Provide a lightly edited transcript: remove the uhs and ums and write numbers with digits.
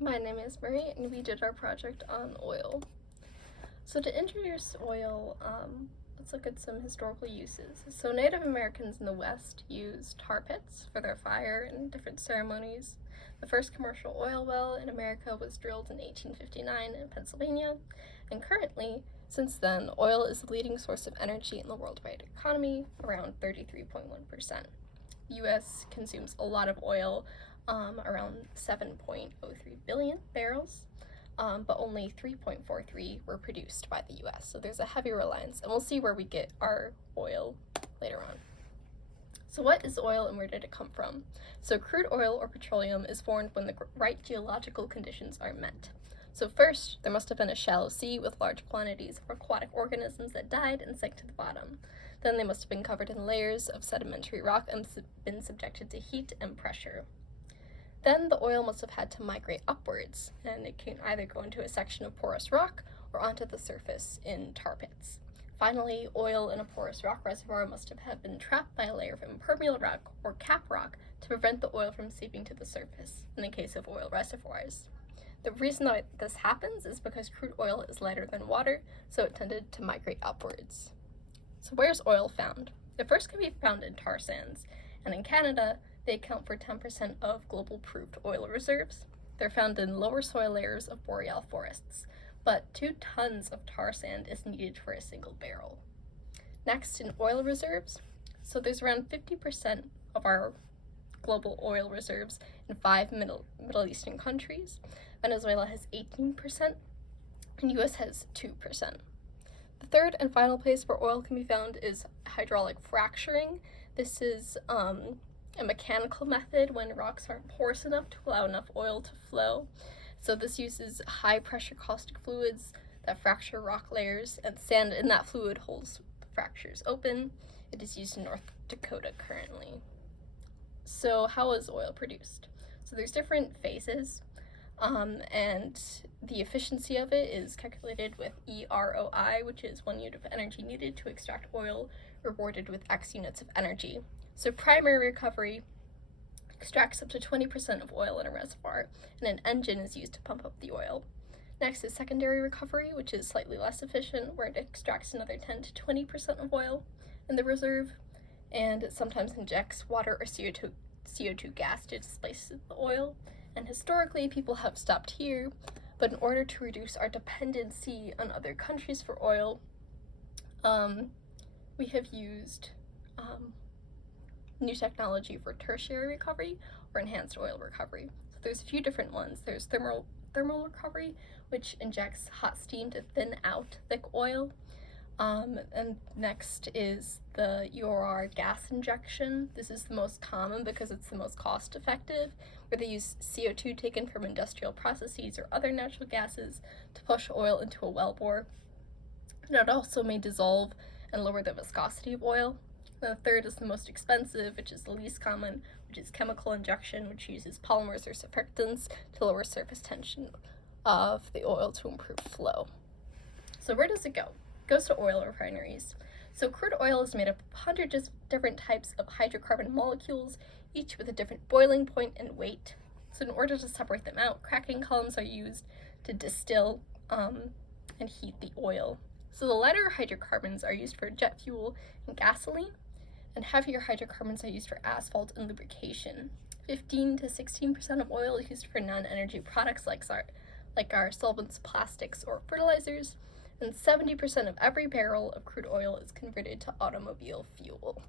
My name is Marie, and we did our project on oil. So to introduce oil, let's look at some historical uses. So Native Americans in the West used tar pits for their fire and different ceremonies. The first commercial oil well in America was drilled in 1859 in Pennsylvania, and currently, since then, oil is the leading source of energy in the worldwide economy, around 33.1%. The US consumes a lot of oil, around 7.03 billion barrels, but only 3.43 were produced by the US. So there's a heavy reliance, and we'll see where we get our oil later on. So what is oil and where did it come from? So crude oil or petroleum is formed when the right geological conditions are met. So first, there must have been a shallow sea with large quantities of aquatic organisms that died and sank to the bottom. Then they must have been covered in layers of sedimentary rock and been subjected to heat and pressure. Then the oil must have had to migrate upwards, and it can either go into a section of porous rock or onto the surface in tar pits. Finally, oil in a porous rock reservoir must have been trapped by a layer of impermeable rock or cap rock to prevent the oil from seeping to the surface, in the case of oil reservoirs. The reason that this happens is because crude oil is lighter than water, so it tended to migrate upwards. So where's oil found? It first can be found in tar sands, and in Canada, they account for 10% of global proved oil reserves. They're found in lower soil layers of boreal forests, but 2 tons of tar sand is needed for a single barrel. Next, in oil reserves, so there's around 50% of our global oil reserves in 5 Middle Eastern countries. Venezuela has 18%, and US has 2%. The third and final place where oil can be found is hydraulic fracturing. This is a mechanical method when rocks aren't porous enough to allow enough oil to flow. So this uses high pressure caustic fluids that fracture rock layers, and sand in that fluid holds the fractures open. It is used in North Dakota currently. So how is oil produced? So there's different phases, and the efficiency of it is calculated with EROI, which is 1 unit of energy needed to extract oil, rewarded with X units of energy. So primary recovery extracts up to 20% of oil in a reservoir, and an engine is used to pump up the oil. Next is secondary recovery, which is slightly less efficient, where it extracts another 10 to 20% of oil in the reserve, and it sometimes injects water or CO2 gas to displace the oil. And historically, people have stopped here, but in order to reduce our dependency on other countries for oil, we have used new technology for tertiary recovery or enhanced oil recovery. So there's a few different ones. There's thermal recovery, which injects hot steam to thin out thick oil. And next is the EOR gas injection. This is the most common because it's the most cost effective, where they use CO2 taken from industrial processes or other natural gases to push oil into a wellbore. And it also may dissolve and lower the viscosity of oil. The third is the most expensive, which is the least common, which is chemical injection, which uses polymers or surfactants to lower surface tension of the oil to improve flow. So where does it go? It goes to oil refineries. So crude oil is made up of 100 different types of hydrocarbon molecules, each with a different boiling point and weight. So in order to separate them out, cracking columns are used to distill and heat the oil. So the lighter hydrocarbons are used for jet fuel and gasoline, and heavier hydrocarbons are used for asphalt and lubrication. 15 to 16% of oil is used for non-energy products like our solvents, plastics, or fertilizers, and 70% of every barrel of crude oil is converted to automobile fuel.